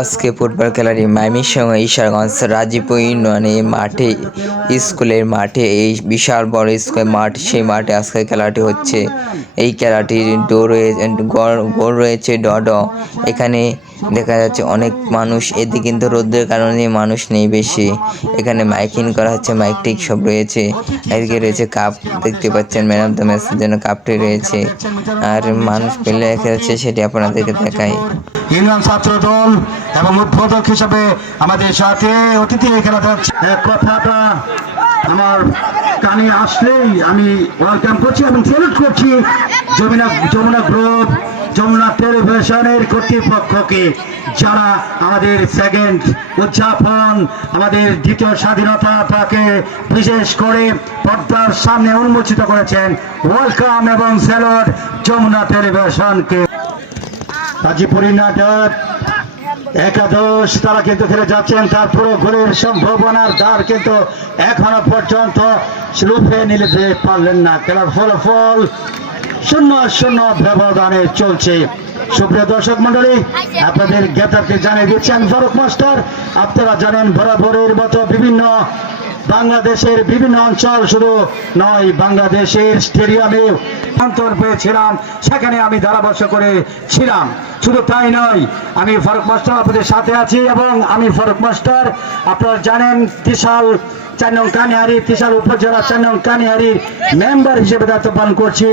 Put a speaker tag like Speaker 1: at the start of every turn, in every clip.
Speaker 1: আজকে ফুটবল খেলাটি সঙ্গে ঈশ্বরগঞ্জ রাজীবপুর ইউনিয়নে মাঠে, স্কুলের মাঠে, এই বিশাল বড় স্কুলের মাঠ, সেই মাঠে আজকে খেলাটি হচ্ছে। এই খেলাটির ডো রয়েছে গোল রয়েছে ড ড এখানে দেখা যাচ্ছে অনেক মানুষ, এদিকে কিন্তু রোদের কারণে মানুষ নেই বেশি। এখানে মাইকিং করা হচ্ছে মাইক টিক সব রয়েছে। এদিকে রয়েছে কাপ দেখতে পাচ্ছেন ম্যান অফ দ্য ম্যাচের জন্য কাপটি রয়েছে। আর মানুষ পেলে খেলছে সেটি আপনাদেরকে দেখাই।
Speaker 2: ইউনিয়ন ছাত্র দল এবং উদ্বোধক হিসাবে আমাদের সাথে অতিথি যাচ্ছে কথাটা আমার কানে আসলেই আমি ওয়েলকাম করছি এবং সেলুট করছি যমুনা যমুনা গ্রুপ যমুনা টেলিভিশনের কর্তৃপক্ষকে যারা আমাদের সেকেন্ড উদযাপন, আমাদের দ্বিতীয় স্বাধীনতাটাকে বিশেষ করে পর্দার সামনে উন্মোচিত করেছেন। ওয়েলকাম এবং স্যালুট যমুনা টেলিভিশনকে গাজীপুর ইউনাইটেড একাদশ, তারা কিন্তু খেলে যাচ্ছেন তারপরে গোলের সম্ভাবনার দ্বার কিন্তু এখনও পর্যন্ত রূপে নিতে পারলেন না। খেলার ফলাফল শূন্য শূন্য ব্যবধানে চলছে। সুপ্রিয় দর্শক মন্ডলী আপনাদের জ্ঞাতার্থে জানিয়ে দিচ্ছেন ফারুক মাস্টার। আপনারা জানেন বরাবরের মতো বিভিন্ন বাংলাদেশের বিভিন্ন অঞ্চল শুধু নয় বাংলাদেশের স্টেডিয়ামে অন্তর পেয়েছিলাম। সেখানে আমি ধারাবর্ষ করে ছিলাম। শুধু তাই নয়, আমি ফারুক মাস্টার আপনাদের সাথে আছি এবং আমি ফারুক মাস্টার, আপনারা জানেন বিশাল চার কানিহারি তিশাল উপজেলা চার নং কানিহারির মেম্বার হিসেবে দায়িত্ব পালন করছি।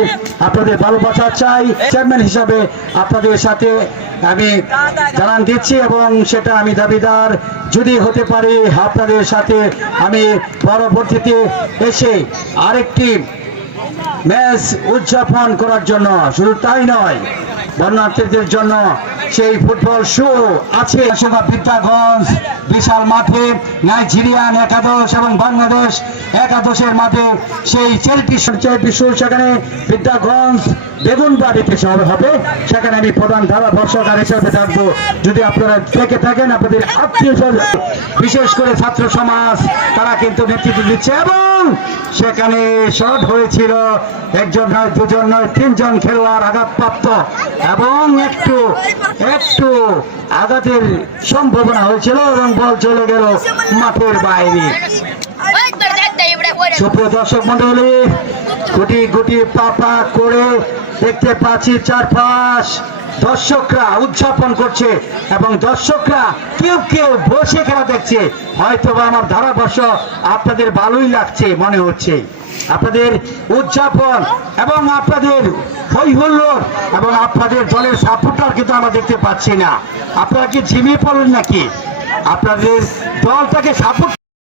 Speaker 2: আপনাদের ভালোবাসা চাই, চেয়ারম্যান হিসাবে আপনাদের সাথে আমি জানান দিচ্ছি এবং সেটা আমি দাবিদার। যদি হতে পারি, আপনাদের সাথে আমি পরবর্তীতে এসে আরেকটি ম্যাচ উদযাপন করার জন্য, শুধু তাই নয় বর্ণার্থীদের জন্য সেই ফুটবল শো আছে বিদ্যাগঞ্জ, বিশাল মাঠে, নাইজেরিয়ান একাদশ এবং বাংলাদেশ একাদশের মাঠে সেই চ্যারিটি সেখানে বিদ্যাগঞ্জ বেগুনবাড়িতে শহর হবে। সেখানে আমি প্রধান ধারা বর্ষকার হিসেবে থাকব। যদি আপনারা থেকে থাকেন, আপনাদের আত্মীয় বিশেষ করে ছাত্র সমাজ, তারা কিন্তু নেতৃত্ব দিচ্ছে এবং সেখানে শট হয়েছিল। একজন নয়, দুজন নয়, তিনজন খেলোয়াড় আঘাতপ্রাপ্ত এবং একটু একটু আঘাতের সম্ভাবনা হয়েছিল এবং বল চলে গেল মাঠের বাইরে। সুপ্রিয় দর্শক মন্ডলী গুটি গুটি পাপা করে দেখতে পাচ্ছি চারপাশ। দর্শকরা উদযাপন করছে এবং দর্শকরা কেউ কেউ বসে খেলা দেখছে। হয়তো বা আমার ধারাবর্ষ আপনাদের ভালোই লাগছে মনে হচ্ছে। আপনাদের উদযাপন এবং আপনাদের হৈহুল্লোর এবং আপনাদের দলের সাপোর্টার কিন্তু আমরা দেখতে পাচ্ছি না। আপনারা কি ঝিমিয়ে পড়লেন নাকি? আপনাদের দলটাকে সাপোর্ট